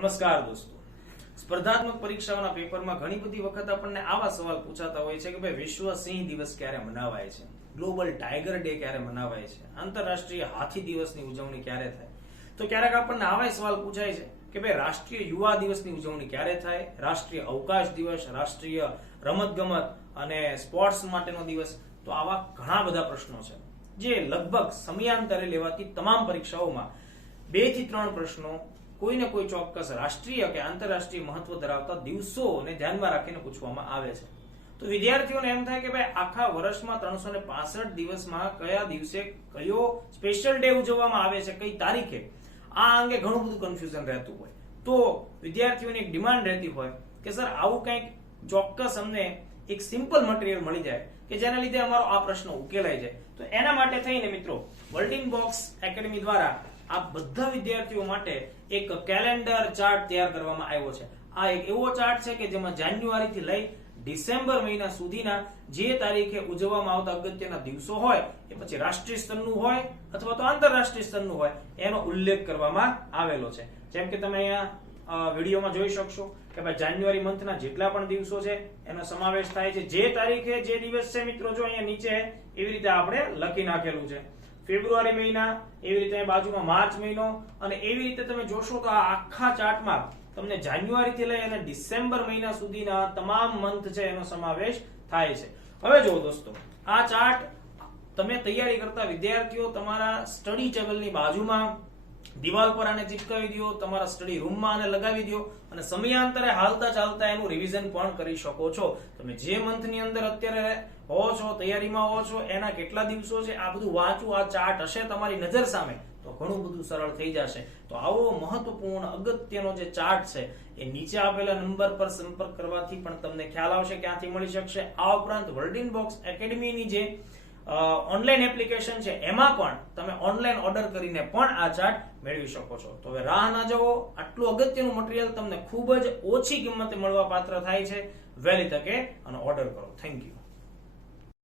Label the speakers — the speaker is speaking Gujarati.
Speaker 1: નમસ્કાર દોસ્તો. સ્પર્ધાત્મક પરીક્ષાઓના પેપરમાં ઘણી બધી વખત આપણને આવા સવાલ પૂછાતા હોય છે કે ભાઈ વિશ્વ સિંહ દિવસ ક્યારે મનાવાય છે? ગ્લોબલ ટાઈગર ડે ક્યારે મનાવાય છે? આંતરરાષ્ટ્રીય હાથી દિવસની ઉજવણી ક્યારે થાય? તો ક્યારેક આપણને આવા સવાલ પૂછાય છે કે ભાઈ રાષ્ટ્રીય યુવા દિવસની ઉજવણી ક્યારે થાય? રાષ્ટ્રીય અવકાશ દિવસ, રાષ્ટ્રીય રમતગમત અને સ્પોર્ટ્સ માટેનો દિવસ, તો આવા ઘણા બધા પ્રશ્નો છે, જે લગભગ સમયાંતરે લેવાતી તમામ પરીક્ષાઓમાં બેથી ત્રણ પ્રશ્નો કોઈને કોઈ ચોક્કસ રાષ્ટ્રીય કે આંતરરાષ્ટ્રીય મહત્વ ધરાવતા દિવસોને ધ્યાનમાં રાખીને પૂછવામાં આવે છે. તો વિદ્યાર્થીઓને એમ થાય કે ભાઈ આખા વર્ષમાં ત્રણસો ને પાસઠ દિવસમાં કયા દિવસે કયો સ્પેશિયલ ડે ઉજવવામાં આવે છે, કઈ તારીખે? આ અંગે ઘણું બધું કન્ફ્યુઝન રહેતું હોય. તો વિદ્યાર્થીઓની એક ડિમાન્ડ રહેતી હોય કે સર આવું કંઈક ચોક્કસ અમને એક સિમ્પલ મટીરિયલ મળી જાય કે જેના લીધે અમારો આ પ્રશ્ન ઉકેલાઈ જાય. તો એના માટે થઈને મિત્રો વર્લ્ડિંગ બોક્સ એકેડમી દ્વારા આ બધા વિદ્યાર્થીઓ માટે એક કેલેન્ડર ચાર્ટ તૈયાર કરવામાં આવ્યો છે. આ એક એવો ચાર્ટ છે કે જેમાં જાન્યુઆરી થી લઈ ડિસેમ્બર મહિના સુધીના જે તારીખે ઉજવવામાં આવતા અગત્યના દિવસો હોય, એ પછી રાષ્ટ્રીય સ્તરનું હોય અથવા તો આંતરરાષ્ટ્રીય સ્તરનું હોય, એનો ઉલ્લેખ કરવામાં આવેલો છે. જેમ કે તમે અહીંયા વિડીયોમાં જોઈ શકશો કે ભાઈ જાન્યુઆરી મંથના જેટલા પણ દિવસો છે, એનો સમાવેશ થાય છે. જે તારીખે જે દિવસ છે મિત્રો, જો અહીંયા નીચે એવી રીતે આપણે લખી નાખેલું છે. ફેબ્રુઆરી મહિના, એવી રીતે બાજુમાં માર્ચ મહિનો અને એવી રીતે તમે જોશો તો આ આખા ચાર્ટમાં તમને જાન્યુઆરી થી લઈ અને ડિસેમ્બર મહિના સુધીના તમામ મંથ છે એનો સમાવેશ થાય છે. હવે જુઓ દોસ્તો, આ ચાર્ટ તમે તૈયારી કરતા વિદ્યાર્થીઓ તમારા સ્ટડી ટેબલની બાજુમાં દિવાલ પર આને ચિપકાવી દો તમારા સ્ટડી રૂમમાં આને લગાવી દો અને સમયાંતરે હાલતા ચાલતા એનું રિવિઝન પણ કરી શકો છો. તમે જે મંથની અંદર અત્યારે હો છો, તૈયારીમાં હો છો, એના કેટલા દિવસો છે, આ બધું વાંચવું, આ ચાર્ટ હશે તમારી નજર સામે, તો ઘણું બધું સરળ થઈ જશે. તો આવો મહત્વપૂર્ણ, અગત્યનો જે ચાર્ટ છે, એ નીચે આપેલા નંબર પર સંપર્ક કરવાથી પણ તમને ખ્યાલ આવશે, ક્યાંથી મળી શકશે. આ ઉપરાંત વર્લ્ડિન બોક્સ એકેડમીની જે ઓનલાઈન એપ્લિકેશન છે, એમાં પણ તમે ઓનલાઈન ઓર્ડર કરીને પણ આ ચાર્ટ મેળવી શકો છો. તો હવે રાહ ના જવો આટલું અગત્યનું મટીરિયલ તમને ખૂબ જ ઓછી કિંમતે મળવા પાત્ર થાય છે. વહેલી તકે અને ઓર્ડર કરો. Thank you